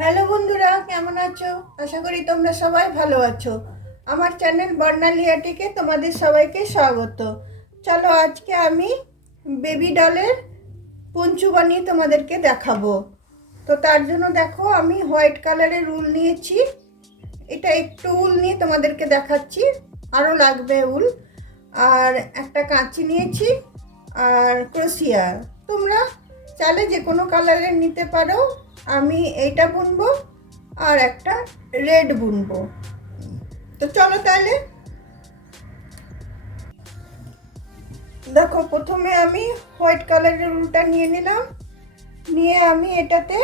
Hello বন্ধুরা, কেমন আছো? আশা করি তোমরা সবাই ভালো আছো। আমার চ্যানেল বর্ণালিয়াটিকে তোমাদের সবাইকে স্বাগত। চলো আজকে আমি বেবি ডলের পঞ্চু বানিয়ে তোমাদেরকে দেখাবো। তো তার জন্য দেখো, আমি হোয়াইট কালারের উল নিয়েছি। এটা একটু উল নিয়ে তোমাদেরকে দেখাচ্ছি, আরও লাগবে উল। আর একটা কাঁচি নিয়েছি, আর ক্রোশিয়া। তোমরা চাইলে যে কোনো কালারের নিতে পারো। আমি এইটা বুনবো আর একটা রেড বুনবো। তো চলো তাহলে। দেখো, প্রথমে আমি হোয়াইট কালারের উলটা নিয়ে নিলাম। নিয়ে আমি এটাতে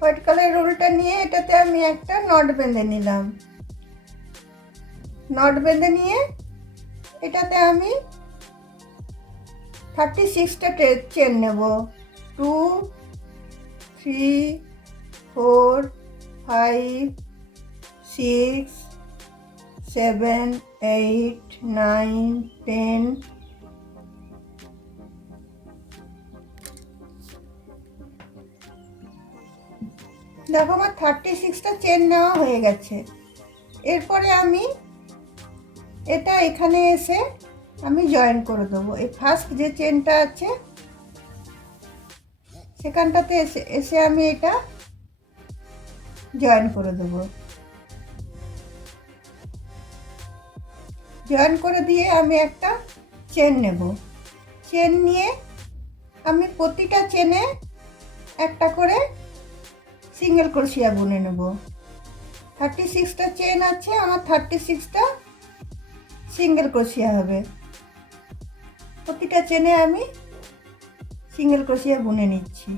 হোয়াইট কালারের উলটা নিয়ে এটাতে আমি একটা নট বেঁধে নিলাম। নট বেঁধে নিয়ে এটাতে আমি 36টা চেন নেব। 2, 3, 4, 5, 6, 7, 8, 9, 10। দেখো, আমার 36টা চেন নেওয়া হয়ে গেছে। এরপরে আমি এটা এখানে এসে আমি জয়েন করে দেবো। এই ফার্স্ট যে চেনটা আছে সেখানটাতে এসে এসে আমি এটা জয়েন করে দেবো। জয়েন করে দিয়ে আমি একটা চেন নেব। চেন নিয়ে আমি প্রতিটা চেনে একটা করে সিঙ্গেল ক্রোশিয়া বুনে নেব। 36টা চেন আছে, আমার 36টা সিঙ্গেল ক্রোশিয়া হবে। প্রতিটা চেনে আমি সিঙ্গেল ক্রোশিয়া বুনে নিচ্ছি।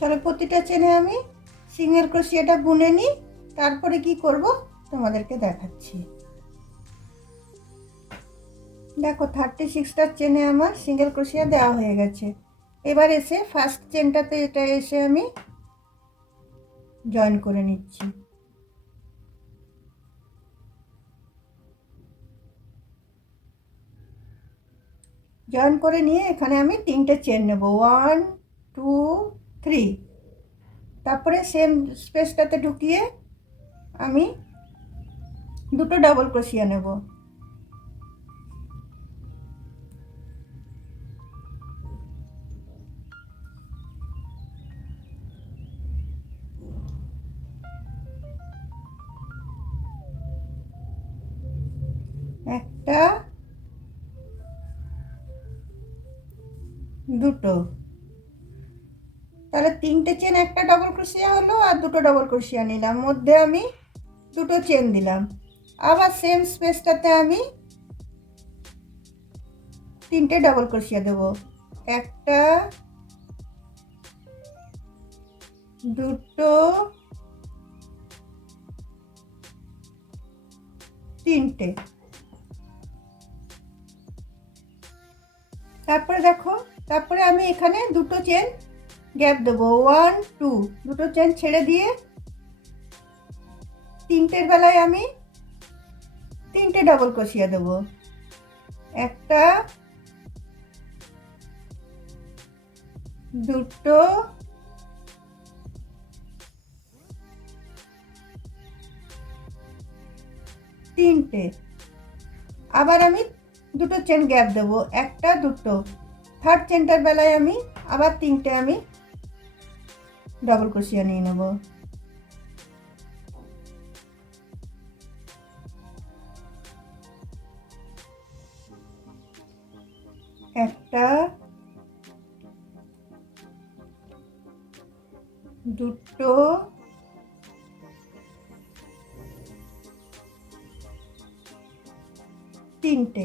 চলো, প্রতিটা চেনে আমি সিঙ্গেল ক্রোশিয়াটা বুনে নিই, তারপরে কি করব তোমাদেরকে দেখাচ্ছি। দেখো, 36টা চেনে আমার সিঙ্গেল ক্রোশিয়া দেওয়া হয়ে গেছে। এবার এসে ফার্স্ট চেনটাতে এটা এসে আমি জয়েন করে নিচ্ছি। জয়েন করে নিয়ে এখানে আমি 3টে চেন নেব। 1, 2, 3। তারপরে সেম স্পেসটাতে ঢুকিয়ে আমি দুটো ডাবল ক্রোশিয়া নেব। একটা, দুটো। তাহলে 3টে চেন, একটা ডাবল ক্রোশিয়া হলো, আর দুটো ডাবল ক্রোশিয়া নিলাম। মধ্যে আমি দুটো চেন দিলাম। আবার সেম স্পেসটাতে আমি 3টে ডাবল ক্রোশিয়া দেবো। একটা, দুটো, তিনটে। তারপরে দেখো, তারপরে আমি এখানে দুটো চেন গ্যাপ দেবো। 1, 2। দুটো চেন ছেড়ে দিয়ে 3টের বেলায় আমি 3টে ডাবল ক্রোশিয়া দেবো। একটা, দুটো, তিনটে। আবার আমি দুটো চেন গ্যাপ দেবো। একটা, দুটো। থার্ড চেনটার বেলায় আমি আবার 3টে আমি ডাবল ক্রোশিয়া নিয়ে নেব। একটা, দুটো, তিনটে।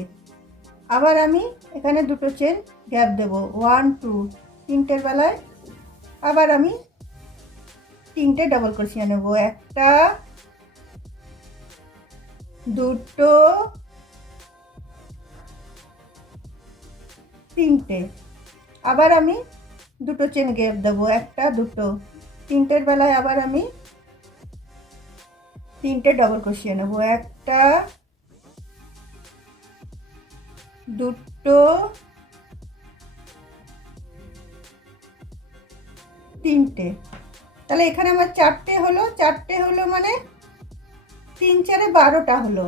আবার আমি এখানে দুটো চেন গ্যাপ দেব, 1 2, তিনটের বেলায় আবার আমি তিনটে ডবল ক্রোশিয়া নেব, একটা, দুটো, তিনটে। আবার আমি দুটো চেন গ্যাপ দেবো, একটা, দুটো, তিনটের বেলায় আবার আমি তিনটে ডবল ক্রোশিয়া নেব, একটা, দুটো, তিনটে। তাহলে এখানে আমার চারটে হলো মানে 3 4 12টা হলো।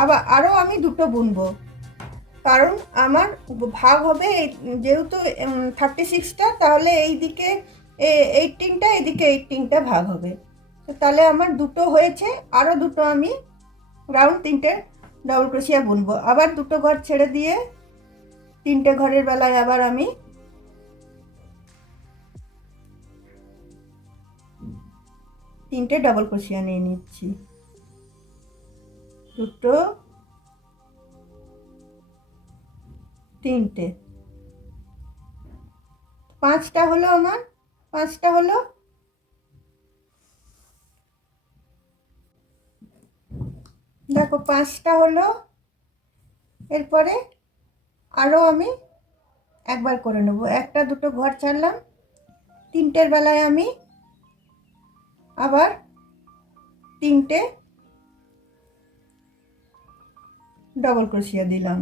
আবার আরও আমি দুটো বুনবো, কারণ আমার ভাগ হবে যেহেতু 36টা, তাহলে এইদিকে 18টা, এইদিকে 18টা ভাগ হবে। তাহলে আমার দুটো হয়েছে, আরও দুটো আমি রাউন্ড তিনটে ডবল ক্রোশিয়া বুনবো। আবার দুটো ঘর ছেড়ে দিয়ে তিনটে ঘরের বেলায় আবার আমি তিনটে ডবল ক্রোশিয়া নিয়ে নিচ্ছি, দুটো, তিনটে, পাঁচটা হলো আমার, পাঁচটা হলো। দেখো পাঁচটা হলো। এরপরে আরও আমি একবার করে নেব, একটা, দুটো ঘর ছাড়লাম, তিনটের বেলায় আমি আবার তিনটে ডবল ক্রোশিয়া দিলাম।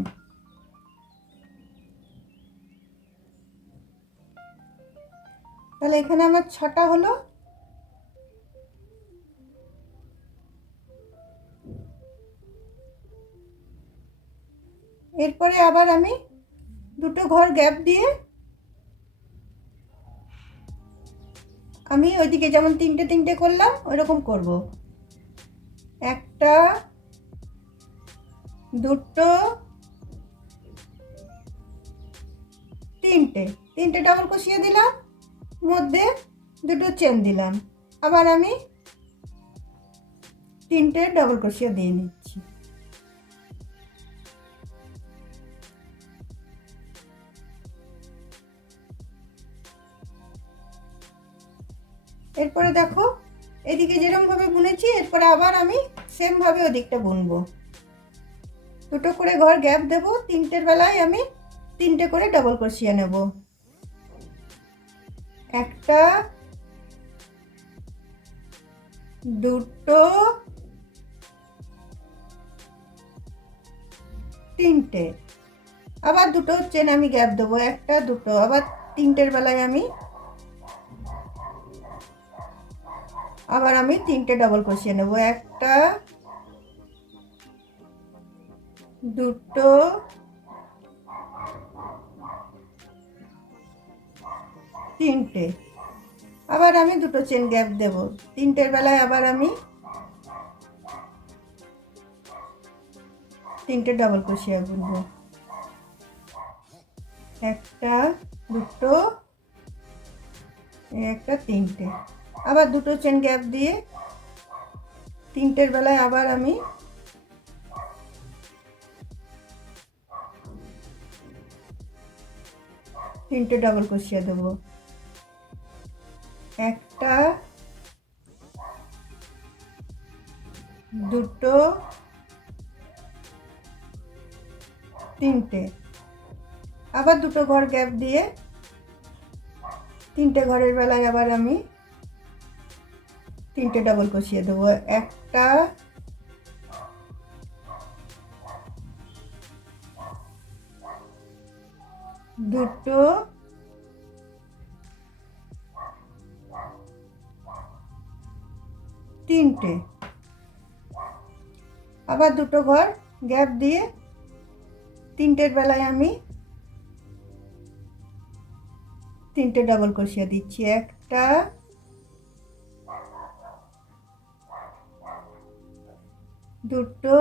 তাহলে এখানে আমার 6টা হলো। এরপরে আবার আমি দুটো ঘর গ্যাপ দিয়ে আমি ওইদিকে যেমন তিনটে তিনটে করলাম ওইরকম করব, একটা, দুটো, তিনটে, তিনটে ডবল ক্রোশিয়া দিলাম, মধ্যে দুটো চেন দিলাম, আবার আমি তিনটে ডবল ক্রোশিয়া দিয়ে নিচ্ছি। এরপরে দেখো এদিকে যেরকম ভাবে বুনেছি, এরপরে আবার আমি সেম ভাবে ওদিকটা বুনবো, দুটো করে ঘর গ্যাপ দেব, তিনটের বেলায় আমি তিনটে করে ডবল ক্রোশিয়া নেব, একটা, দুটো, তিনটে। আবার দুটো চেন আমি গ্যাপ দেবো, একটা, দুটো, আবার তিনটের বেলায় আমি আবার আমি তিনটে ডবল ক্রোশিয়া নেব, একটা, দুটো, তিনটে। আবার আমি দুটো চেন গ্যাপ দেব, তিনটের বেলায় আবার আমি তিনটে ডবল ক্রোশিয়া বুনবো, একটা, দুটো, একটা, তিনটে। আবার দুটো চেন গ্যাপ দিয়ে তিনটের বেলায় আবার আমি তিনটে ডবল ক্রোশিয়া দেবো, একটা, দুটো, তিনটে। আবার দুটো ঘর গ্যাপ দিয়ে তিনটে ঘরের বেলায় আবার আমি তিনটে ডবল ক্রোশিয়া দেবো, একটা, দুটো, তিনটে। আবার দুটো ঘর গ্যাপ দিয়ে তিনটের বেলায় আমি তিনটে ডবল ক্রোশিয়া দিচ্ছি, একটা, দুটো,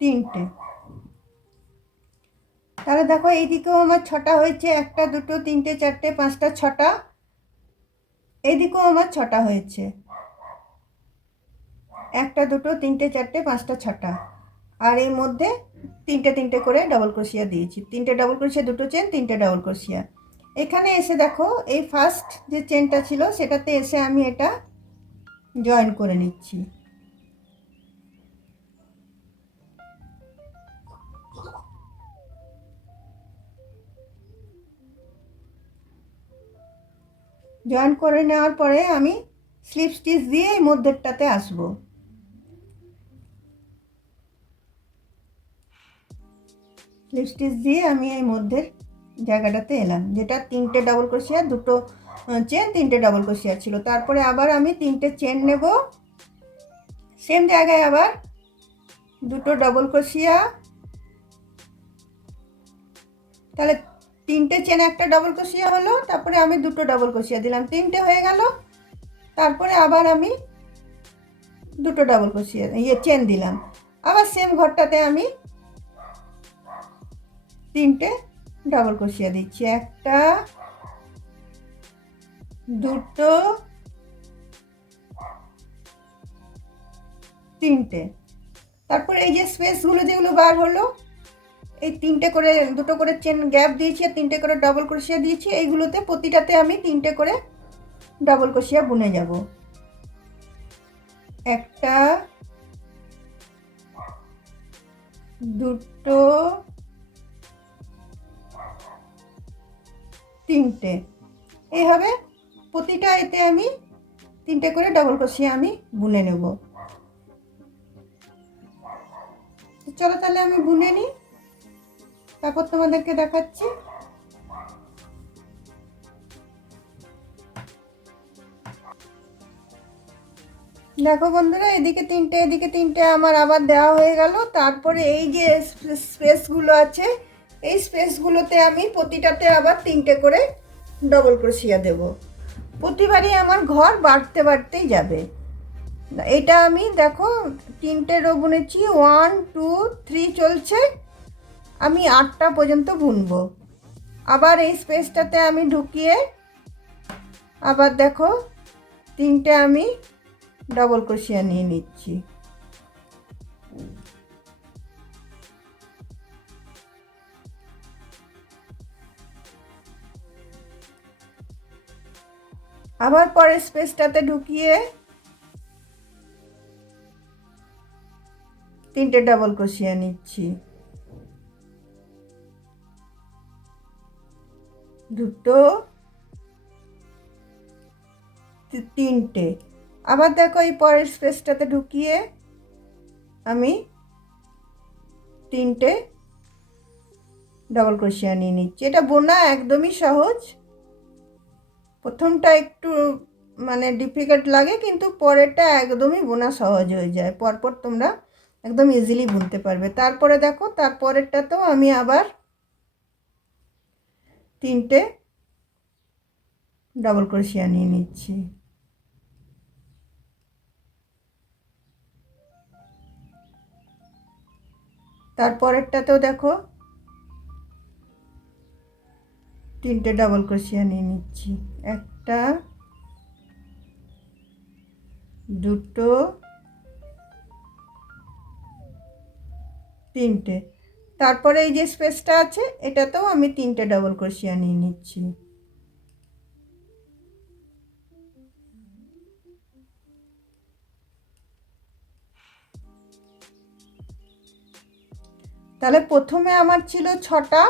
তিনটে। তাহলে দেখো এইদিকেও আমার 6টা হয়েছে, একটা, দুটো, তিনটে, চারটে, পাঁচটা, 6টা। এইদিকেও আমার 6টা হয়েছে, একটা দুটো তিনটে চারটে পাঁচটা ছটা, আর এর মধ্যে তিনটে তিনটে করে ডবল ক্রোশিয়া দিয়েছি, তিনটে ডবল ক্রোশিয়া, দুটো চেন, তিনটে ডবল ক্রোশিয়া। এখানে এসে দেখো এই ফার্স্ট যে চেনটা ছিল সেটাতে এসে আমি এটা জয়েন করে নিচ্ছি। জয়েন করে নেওয়ার পরে আমি স্লিপ স্টিচ দিয়ে এই মধ্যেরটাতে আসবো। স্লিপ স্টিচ দিয়ে আমি এই মধ্যের জায়গাটাতে এলাম, যেটা তিনটে ডবল ক্রোশিয়া, দুটো চেন, তিনটে ডবল ক্রোশিয়া ছিল। তারপরে আবার আমি তিনটে চেন নেব, সেম জায়গায় আবার দুটো ডবল ক্রোশিয়া, তাহলে তিনটে চেন একটা ডবল ক্রোশিয়া হলো, তারপরে আমি দুটো ডবল ক্রোশিয়া দিলাম, তিনটে হয়ে গেল। তারপরে আবার আমি দুটো ডবল ক্রোশিয়া চেন দিলাম, আবার সেম ঘরটাতে আমি তিনটে ডবল ক্রোশিয়া দিচ্ছি, একটা, দুটো, তিনটে। তারপর এই যে স্পেসগুলো যেগুলো বার হলো, এই তিনটে করে দুটো করে চেন গ্যাপ দিয়েছি আর তিনটে করে ডবল ক্রোশিয়া দিয়েছি, এইগুলোতে প্রতিটাতে আমি তিনটে করে ডবল ক্রোশিয়া বুনে যাব। একটা, দুটো, তিনটে, এইভাবে প্রতিটা এতে আমি তিনটে করে ডবল ক্রোশিয়া আমি বুনে নেব। চলো তাহলে আমি বুনে নিই, তারপর তোমাদেরকে দেখাচ্ছি। দেখো বন্ধুরা, এদিকে তিনটে এদিকে তিনটে আমার আবার দেওয়া হয়ে গেল। তারপরে এই যে স্পেসগুলো আছে, এই স্পেসগুলোতে আমি প্রতিটাতে আবার তিনটে করে ডবল ক্রোশিয়া দেব। প্রতিবারই আমার ঘর বাড়তে বাড়তেই যাবে। এটা আমি দেখো তিনটে রো বুনেছি, 1 2 3 চলছে, আমি 8টা পর্যন্ত বুনবো। আবার এই স্পেসটাতে আমি ঢুকিয়ে আবার দেখো তিনটে আমি ডবল ক্রোশিয়া নিয়ে নিচ্ছি। আবার পরের স্পেসটাতে ঢুকিয়ে তিনটে ডবল ক্রোশিয়া নিচ্ছি, দুটো, তিনটে। আবার দেখো এই পরের স্পেসটাতে ঢুকিয়ে আমি তিনটে ডবল ক্রোশিয়া নিয়ে নিচ্ছি। এটা বোনা একদমই সহজ, প্রথমটা একটু মানে ডিফিকাল্ট লাগে, কিন্তু পরেরটা একদমই বোনা সহজ হয়ে যায়, পরপর তোমরা একদম ইজিলি বুনতে পারবে। তারপরে দেখো তারপরেরটাতেও আমি আবার তিনটে ডবল ক্রোশিয়া নিয়ে নিচ্ছি। তারপরেরটাতেও দেখো তিনটে ডবল ক্রোশিয়া নিয়ে নিচ্ছি, একটা, দুটো, তিনটে। তারপরে এই যে স্পেসটা আছে এটাতেও আমি তিনটে ডবল ক্রোশিয়া নিয়ে নিচ্ছি। তাহলে প্রথমে আমার ছিল 6টা,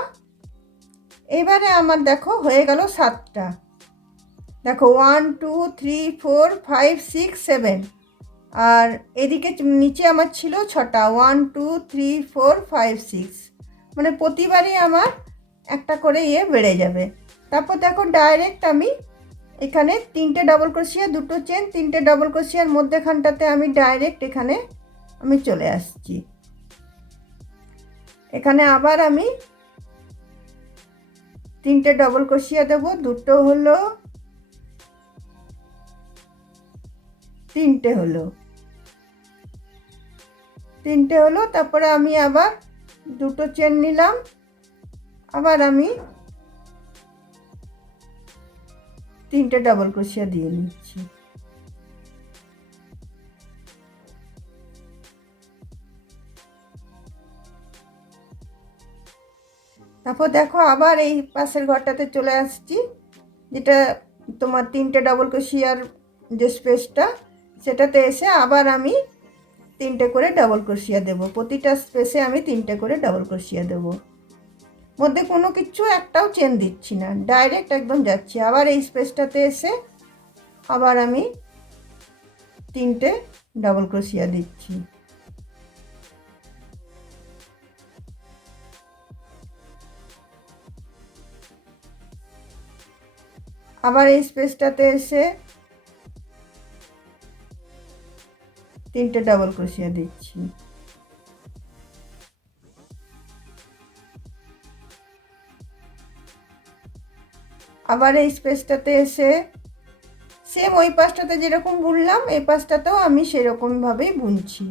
এবারে আমার দেখো হয়ে গেল 7টা। দেখো 1 2 3 4 5 6 7, আর এদিকে নিচে আমার ছিল 6টা, 1 2 3 4 5 6, মানে প্রতিবারই আমার একটা করে বেড়ে যাবে। তারপর দেখো ডাইরেক্ট আমি এখানে তিনটে ডবল ক্রোশিয়া, দুটো চেন, তিনটে ডবল ক্রোশিয়ার মধ্যেখানটাতে আমি ডাইরেক্ট এখানে আমি চলে আসছি। এখানে আবার আমি তিনটে ডবল ক্রোশিয়া দেবো, দুটো হলো, তিনটে হলো, তিনটে হলো। তারপরে আমি আবার দুটো চেন নিলাম, আবার আমি তিনটে ডবল ক্রোশিয়া দিয়ে নিচ্ছি। তারপর দেখো আবার এই পাশের ঘরটাতে চলে আসছি, যেটা তোমার 3টে ডাবল ক্রোশিয়ার যে স্পেসটা, সেটাতে এসে আবার আমি 3টে করে ডাবল ক্রোশিয়া দেব। প্রতিটা স্পেসে আমি 3টে করে ডাবল ক্রোশিয়া দেব। মধ্যে কোনো কিছু একটাও চেন দিচ্ছি না, ডাইরেক্ট একদম যাচ্ছি। আবার এই স্পেসটাতে এসে আবার আমি 3টে ডাবল ক্রোশিয়া দিচ্ছি। আবার এই স্পেসটাতে এসে 3টে ডাবল ক্রোশিয়া দিচ্ছি। আবার এই স্পেসটাতে এসে সেম ওই পাশটাতে যেরকম বুনলাম এই পাশটাতেও আমি সেরকমভাবেই বুনছি।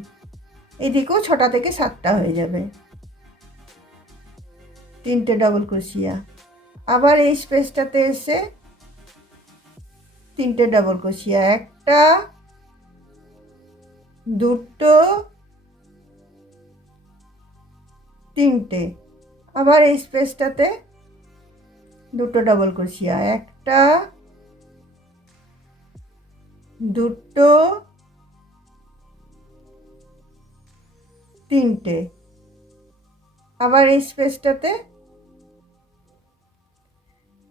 এদিকেও 6টা থেকে 7টা হয়ে যাবে। 3টে ডাবল ক্রোশিয়া। আবার এই স্পেসটাতে এসে 3টে ডাবল ক্রোশিয়া, 1টা 2টো 3টে। আবার এই স্পেসটাতে 2টো ডাবল ক্রোশিয়া, 1টা 2টো 3টে। আবার এই স্পেসটাতে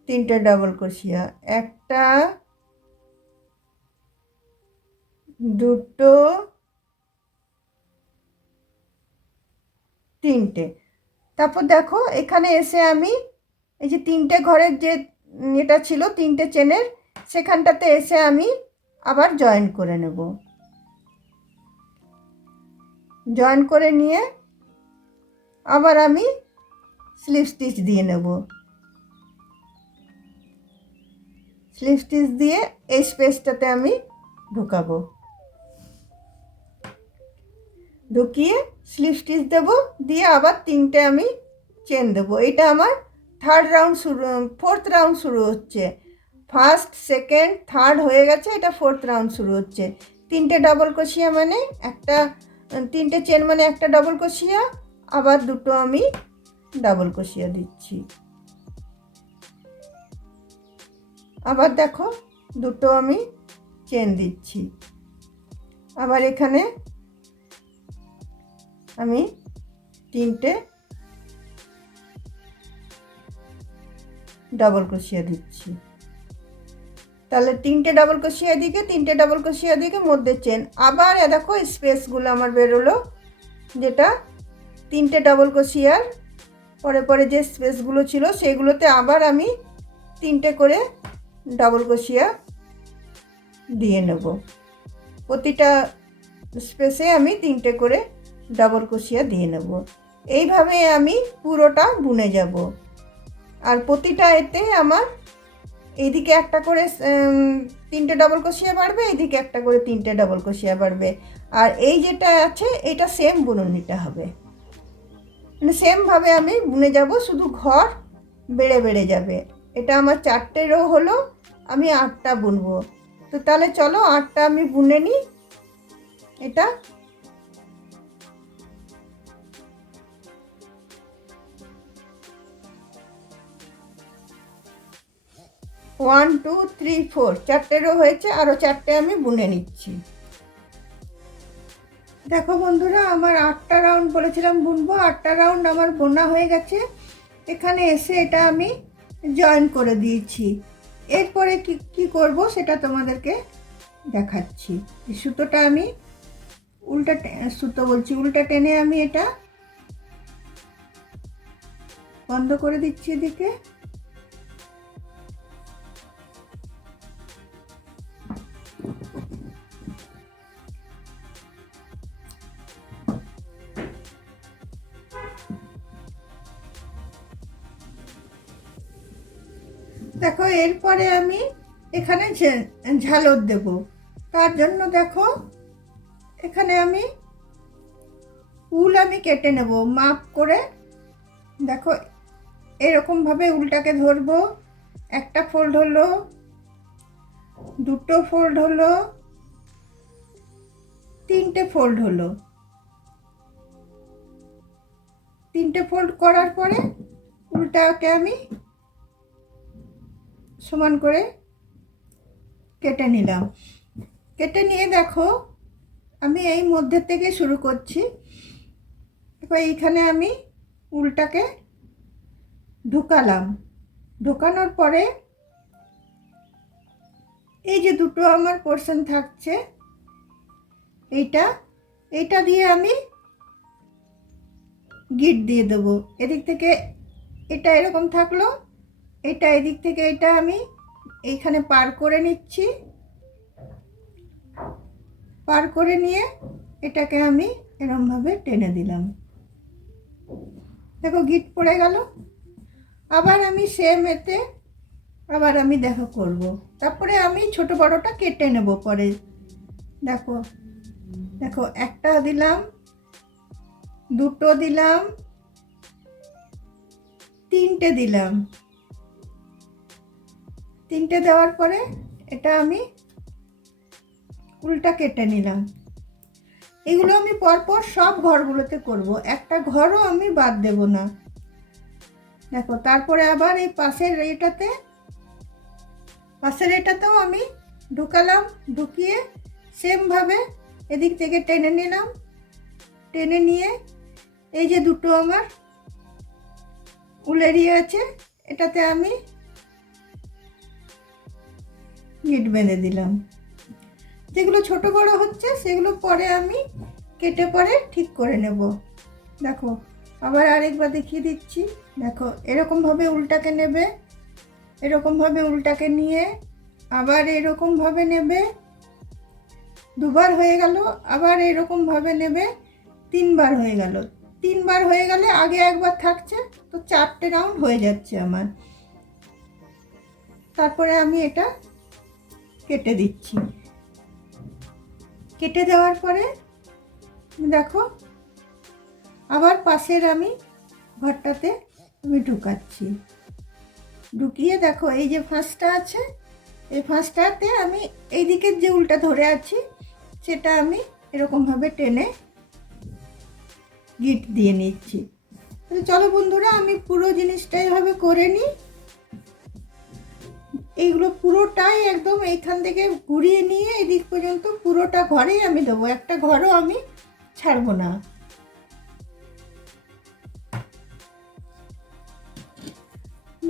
3টে ডাবল ক্রোশিয়া, 1টা 2টো 3টে। তারপর দেখো এখানে এসে আমি এই যে 3টে ঘরের যে এটা ছিল 3টে চেনের, সেখানটাতে এসে আমি আবার জয়েন করে নেব। জয়েন করে নিয়ে আবার আমি স্লিপ স্টিচ দিয়ে নেব। স্লিপ স্টিচ দিয়ে এই স্পেসটাতে আমি ঢুকাবো। ঢুকিয়ে স্লিপ স্টিচ দেব, দিয়ে আবার 3টে আমি চেন দেবো। এটা আমার ফোর্থ রাউন্ড শুরু হচ্ছে। ফার্স্ট, সেকেন্ড, থার্ড হয়ে গেছে, এটা 4th রাউন্ড শুরু হচ্ছে। 3টে ডাবল ক্রোশিয়া মানে একটা, 3টে চেন মানে একটা ডাবল ক্রোশিয়া, আবার 2টো আমি ডাবল ক্রোশিয়া দিচ্ছি। আবার দেখো 2টো আমি চেন দিচ্ছি। আবার এখানে আমি 3টে ডাবল ক্রোশিয়া দিচ্ছি। তাহলে 3টে ডাবল ক্রোশিয়া দিকে 3টে ডাবল ক্রোশিয়া দিকে মধ্যে চেন। আবার দেখো স্পেসগুলো আমার বেরোলো, যেটা 3টে ডাবল ক্রোশিয়ার পরে পরে যে স্পেসগুলো ছিল সেগুলোতে আবার আমি 3টে করে ডাবল ক্রোশিয়া দিয়ে নেব। প্রতিটা স্পেসে আমি 3টে করে ডাবল ক্রোশিয়া দিয়ে নেব। এইভাবে আমি পুরোটা বুনে যাব। আর প্রতিটা এতে আমার এইদিকে একটা করে 3টে ডাবল ক্রোশিয়া বাড়বে, এইদিকে একটা করে 3টে ডাবল ক্রোশিয়া বাড়বে। আর এই যেটা আছে এটা সেম বুননিটা হবে, মানে সেমভাবে আমি বুনে যাব, শুধু ঘর বেড়ে বেড়ে যাবে। এটা আমার 4টে রো হলো, আমি 8টা বুনবো। তো তাহলে চলো 8টা আমি বুনে নিই। এটা 1 2 3 4, 4টে রো হয়েছে, আরও 4টে আমি বুনে নিচ্ছি। দেখো বন্ধুরা, আমার 8টা রাউন্ড বলেছিলাম বুনবো, 8টা রাউন্ড আমার বোনা হয়ে গেছে। এখানে এসে এটা আমি জয়েন করে দিয়েছি। এরপরে কি করব সেটা তোমাদেরকে দেখাচ্ছি। সুতোটা আমি উল্টা টেনে আমি এটা বন্ধ করে দিচ্ছি এদিকে। দেখো এরপরে আমি এখানে ঝালর দেব। তার জন্য দেখো এখানে আমি উল আমি কেটে নেব মাপ করে। দেখো এরকমভাবে উলটাকে ধরবো। একটা ফোল্ড হলো, 2টো ফোল্ড হলো, 3টে ফোল্ড হলো। 3টে ফোল্ড করার পরে উল্টাকে আমি সমান করে কেটে নিলাম। কেটে নিয়ে দেখো আমি এই মধ্যে থেকে শুরু করছি। দেখো এইখানে আমি উলটাকে ঢুকালাম। ঢোকানোর পরে এই যে দুটো আমার পোর্শন থাকছে, এইটা দিয়ে আমি গিট দিয়ে দেবো। এদিক থেকে এটা এরকম থাকলো, এটা এদিক থেকে এটা আমি এইখানে পার করে নিচ্ছি। পার করে নিয়ে এটাকে আমি এরকমভাবে টেনে দিলাম। দেখো গিট পড়ে গেল। আবার আমি সেম এতে আবার আমি দেখো করব। তারপরে আমি ছোট বড়টা কেটে নেব পরে। দেখো দেখো একটা দিলাম, দুটো দিলাম, তিনটে দিলাম। তিনটে দেওয়ার পরে এটা আমি উল্টা কেটে নিলাম। এগুলো আমি পরপর সব ঘরগুলোতে করব, একটা ঘরও আমি বাদ দেব না। দেখো তারপরে আবার এই পাশের এটাতেও আমি ঢুকালাম। ঢুকিয়ে সেমভাবে এদিক থেকে টেনে নিলাম। টেনে নিয়ে এই যে দুটো আমার উলেরি আছে, এটাতে আমি গিট বেঁধে দিলাম। যেগুলো ছোট বড় হচ্ছে সেগুলো পরে আমি কেটে পরে ঠিক করে নেব। দেখো আবার আরেকবার দেখিয়ে দিচ্ছি। দেখো এরকমভাবে উল্টাকে নেবে, এরকমভাবে উল্টাকে নিয়ে আবার এরকমভাবে নেবে। দুবার হয়ে গেল। আবার এরকমভাবে নেবে, তিনবার হয়ে গেল। তিনবার হয়ে গেলে আগে একবার থাকছে, তো 4টে রাউন্ড হয়ে যাচ্ছে আমার। তারপরে আমি এটা কেটে দিচ্ছি। কেটে দেওয়ার পরে দেখো আবার পাশের আমি ঘরটাতে আমি ঢুকাচ্ছি। ঢুকিয়ে দেখো এই যে ফাঁসটা আছে, এই ফাঁসটাতে আমি এই দিকের যে উল্টা ধরে আছি সেটা আমি এরকমভাবে টেনে গিট দিয়ে নিচ্ছি। চলো বন্ধুরা আমি পুরো জিনিসটা এইভাবে করে নিই। এইগুলো পুরোটাই একদম এইখান থেকে ঘুরিয়ে নিয়ে এদিক পর্যন্ত পুরোটা ঘরেই আমি দেবো, একটা ঘরও আমি ছাড়বো না।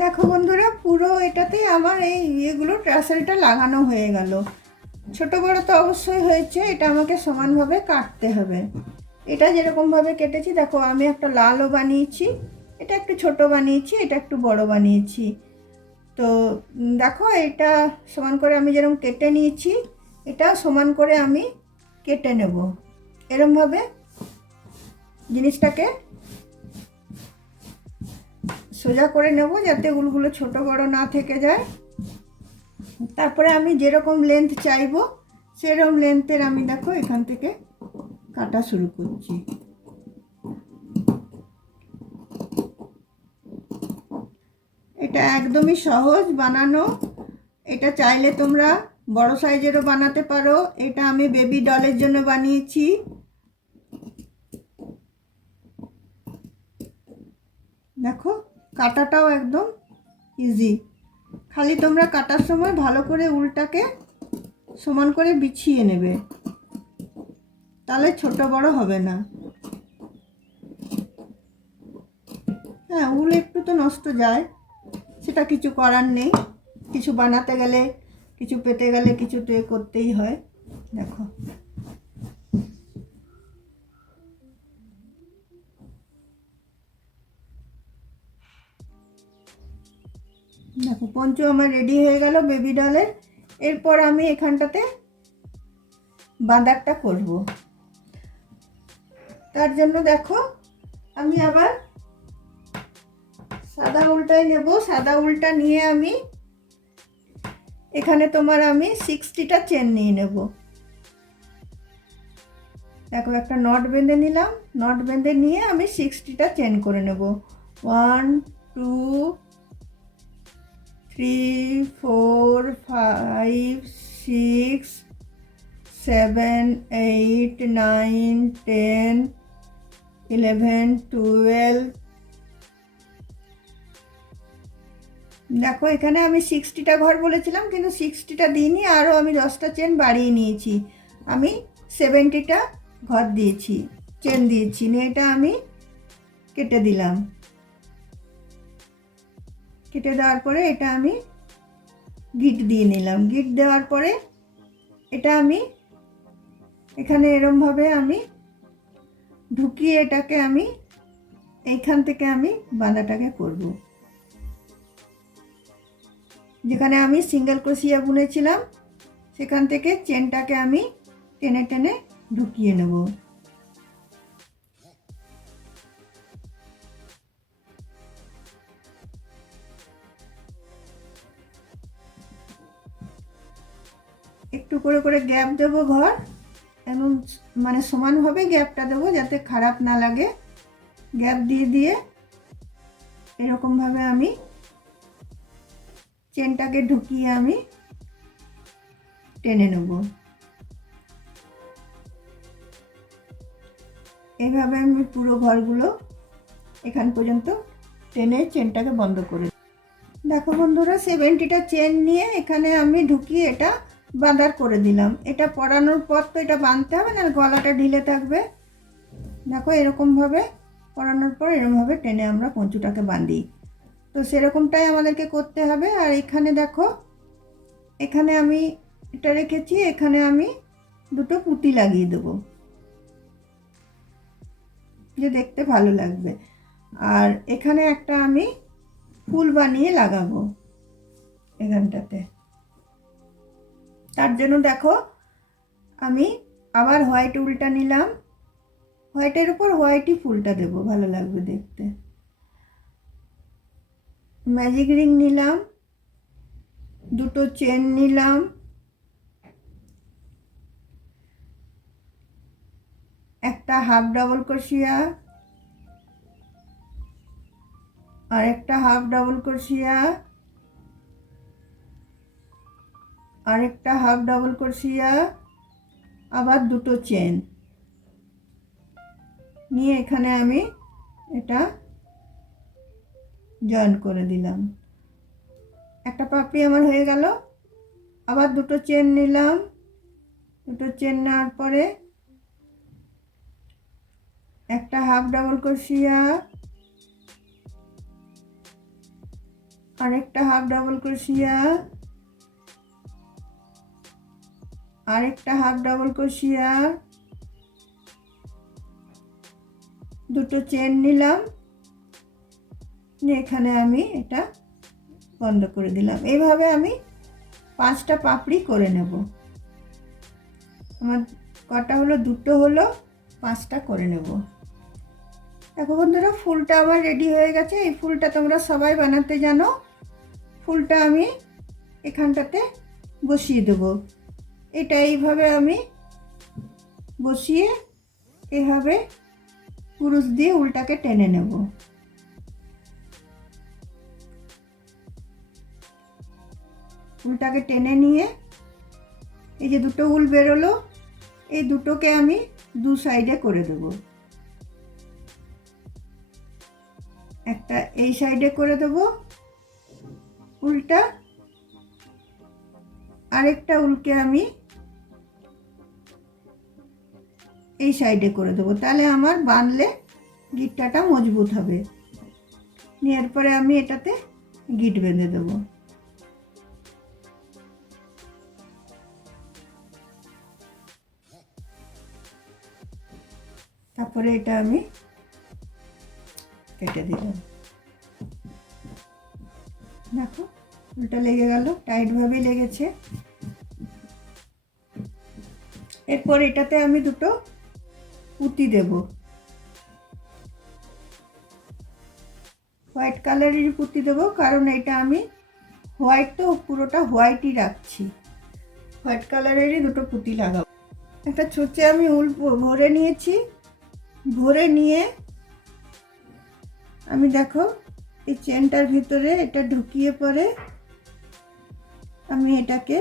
দেখো বন্ধুরা পুরো এটাতেই আমার এই ইয়েগুলো ট্রাসেলটা লাগানো হয়ে গেল। ছোট বড় তো অবশ্যই হয়েছে, এটা আমাকে সমানভাবে কাটতে হবে। এটা যেরকমভাবে কেটেছি দেখো আমি একটা লালও বানিয়েছি, এটা একটু ছোট বানিয়েছি, এটা একটু বড় বানিয়েছি। তো দেখো এটা সমান করে আমি যেরকম কেটে নিয়েছি, এটা সমান করে আমি কেটে নেব। এরকমভাবে জিনিসটাকে সোজা করে নেব যাতে উলগুলো ছোট বড় না থেকে যায়। তারপরে আমি যেরকম লেন্থ চাইবো সেরকম লেন্থের আমি দেখো এখান থেকে কাটা শুরু করছি। এটা একদমই সহজ বানানো। এটা চাইলে তোমরা বড় সাইজেরও বানাতে পারো। এটা আমি বেবি ডলের জন্য বানিয়েছি। দেখো কাটাটাও একদম ইজি। খালি তোমরা কাটার সময় ভালো করে উলটাকে সমান করে বিছিয়ে নেবে, তাহলে ছোট বড় হবে না। হ্যাঁ উল একটু তো নষ্ট যায়, সেটা কিছু করার নেই। কিছু বানাতে গেলে, কিছু পেতে গেলে কিছু তো করতেই হয়। দেখো দেখো পঞ্চু আমার রেডি হয়ে গেল বেবি ডলের। এরপর আমি এখানটাতে বাঁদারটা করব। তার জন্য দেখো আমি আবার সাদা উলটাই নেব। সাদা উলটা নিয়ে আমি এখানে তোমার আমি 60টা চেন নিয়ে নেব। দেখো একটা নট বেঁধে নিলাম। নট বেঁধে নিয়ে আমি 60টা চেন করে নেব। 1 2 3 4 5 6 7 8 9 10 11 12 দেখো এখানে আমি 60টা ঘর বলেছিলাম, কিন্তু 60টা দিইনি, আরও আমি 10টা চেন বাড়িয়ে নিয়েছি। আমি 70টা ঘর দিয়েছি, চেন দিয়েছি। নিয়ে এটা আমি কেটে দিলাম। কেটে দেওয়ার পরে এটা আমি গিট দিয়ে নিলাম। গিট দেওয়ার পরে এটা আমি এখানে এরমভাবে আমি ঢুকিয়ে এটাকে আমি এইখান থেকে আমি বাঁধাটাকে করব। যেখানে আমি সিঙ্গেল ক্রোশিয়া বুনেছিলাম সেখান থেকে চেনটাকে আমি টেনে টেনে ঢুকিয়ে নেব। একটু করে করে গ্যাপ দেবো ঘর, এবং মানে সমানভাবে গ্যাপটা দেবো যাতে খারাপ না লাগে। গ্যাপ দিয়ে দিয়ে এরকমভাবে আমি চেনটাকে ঢুকিয়ে আমি টেনে নেব। এইভাবে আমি পুরো ঘরগুলো এখান পর্যন্ত টেনে চেনটাকে বন্ধ করে। দেখো বন্ধুরা, 70টা চেন নিয়ে এখানে আমি ঢুকিয়ে এটা বাঁধার করে দিলাম। এটা পরানোর পর তো এটা বাঁধতে হবে, না গলাটা ঢিলে থাকবে। দেখো এরকমভাবে পরানোর পর এরকমভাবে টেনে আমরা পঞ্চুটাকে বাঁধি। তো সেরকমটাই আমাদেরকে করতে হবে। আর এখানে দেখো, এখানে আমি এটা রেখেছি, এখানে আমি দুটো পুঁতি লাগিয়ে দেবো, যে দেখতে ভালো লাগবে। আর এখানে একটা আমি ফুল বানিয়ে লাগাবো এখানটাতে। তার জন্য দেখো আমি আবার হোয়াইট উলটা নিলাম, হোয়াইটের উপর হোয়াইটই ফুলটা দেবো, ভালো লাগবে দেখতে। ম্যাজিক রিং নিলাম, দুটো চেন নিলাম, একটা হাফ ডাবল ক্রোশিয়া, আর একটা হাফ ডাবল ক্রোশিয়া, আর একটা হাফ ডাবল ক্রোশিয়া, আবার দুটো চেন নিয়ে এখানে আমি এটা জয়েন করে দিলাম। একটা পাপড়ি আমার হয়ে গেল। আবার দুটো চেন নিলাম, দুটো চেন নেওয়ার পরে একটা হাফ ডাবল ক্রোশিয়া, আরেকটা হাফ ডাবল ক্রোশিয়া, আরেকটা হাফ ডাবল ক্রোশিয়া, দুটো চেন নিলাম, নিয়ে এখানে আমি এটা বন্ধ করে দিলাম। এইভাবে আমি 5টা পাপড়ি করে নেব। আমার কটা হলো, দুটো হলো, 5টা করে নেব। দেখো বন্ধুরা, ফুলটা আমার রেডি হয়ে গেছে। এই ফুলটা তোমরা সবাই বানাতে জানো। ফুলটা আমি এখানটাতে বসিয়ে দেব। এটা এইভাবে আমি বসিয়ে এভাবে কুরুশ দিয়ে উলটাকে টেনে নেব। উলটাকে টেনে নিয়ে এই যে দুটো উল বেরোলো, এই দুটোকে আমি দু সাইডে করে দেব। একটা এই সাইডে করে দেব উলটা, আরেকটা উলকে আমি এই সাইডে করে দেবো। তাহলে আমার বাঁধলে গিট্টাটা মজবুত হবে। নিয়ে এরপরে আমি এটাতে গিট বেঁধে দেবো। তারপরে এটা আমি কেটে দিলাম। দেখো উলটা লেগে গেল, টাইটভাবে লেগেছে। এরপর এটাতে আমি দুটো পুঁতি দেব, হোয়াইট কালারেরই পুঁতি দেবো, কারণ এটা আমি হোয়াইট তো পুরোটা হোয়াইটই রাখছি। হোয়াইট কালারেরই দুটো পুঁতি লাগাবো। একটা ছুঁচে আমি উল ভরে নিয়েছি। ভরে নিয়ে আমি দেখো এই চেনটার ভিতরে এটা ঢুকিয়ে পরে আমি এটাকে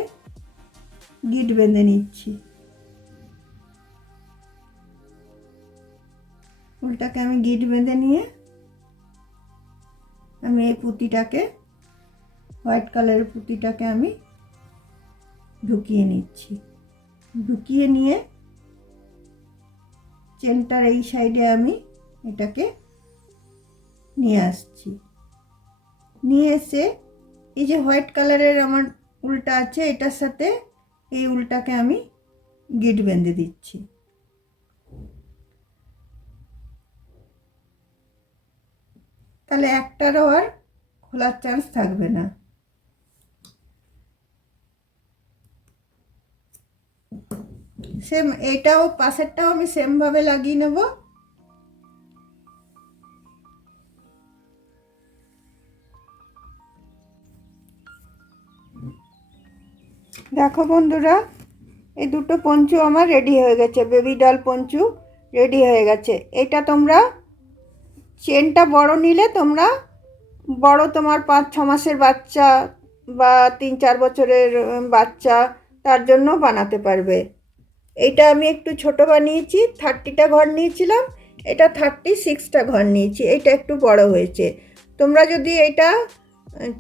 গিট বেঁধে নিচ্ছি। উলটাকে আমি গিট বেঁধে নিয়ে আমি এই পুঁতিটাকে হোয়াইট কালারের পুঁতিটাকে আমি ঢুকিয়ে নিচ্ছি। ঢুকিয়ে নিয়ে চেনটার এই সাইডে আমি এটাকে নিয়ে আসছি। নিয়ে এসে এই যে হোয়াইট কালারের আমার উলটা আছে এটার সাথে এই উলটাকে আমি গিট বেঁধে দিচ্ছি। তাহলে একটারও আর খোলার চান্স থাকবে না। সেম এটাও পাশেরটাও আমি সেম ভাবে লাগিয়ে নেব। দেখো বন্ধুরা, এই দুটো পঞ্চু আমার রেডি হয়ে গেছে, বেবি ডল পঞ্চু রেডি হয়ে গেছে। এটা তোমরা চেনটা বড় নিলে তোমরা বড় তোমার 5-6 মাসের বাচ্চা বা 3-4 বছরের বাচ্চা তার জন্য বানাতে পারবে। এইটা আমি একটু ছোট বানিয়েছি, 30টা ঘর নিয়েছিলাম, এটা 36টা ঘর নিয়েছি, এটা একটু বড় হয়েছে। তোমরা যদি এটা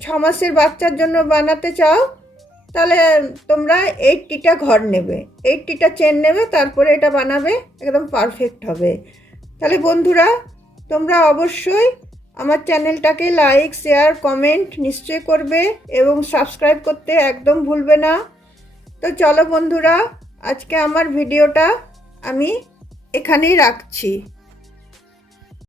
6 মাসের বাচ্চার জন্য বানাতে চাও তাহলে তোমরা 80টা ঘর নেবে, 80টা চেন নেবে, তারপরে এটা বানাবে, একদম পারফেক্ট হবে। তাহলে বন্ধুরা তোমরা অবশ্যই আমার চ্যানেলটাকে লাইক শেয়ার কমেন্ট নিশ্চয়ই করবে এবং সাবস্ক্রাইব করতে একদম ভুলবে না। তো চলো বন্ধুরা, আজকে আমার ভিডিওটা আমি এখানেই রাখছি।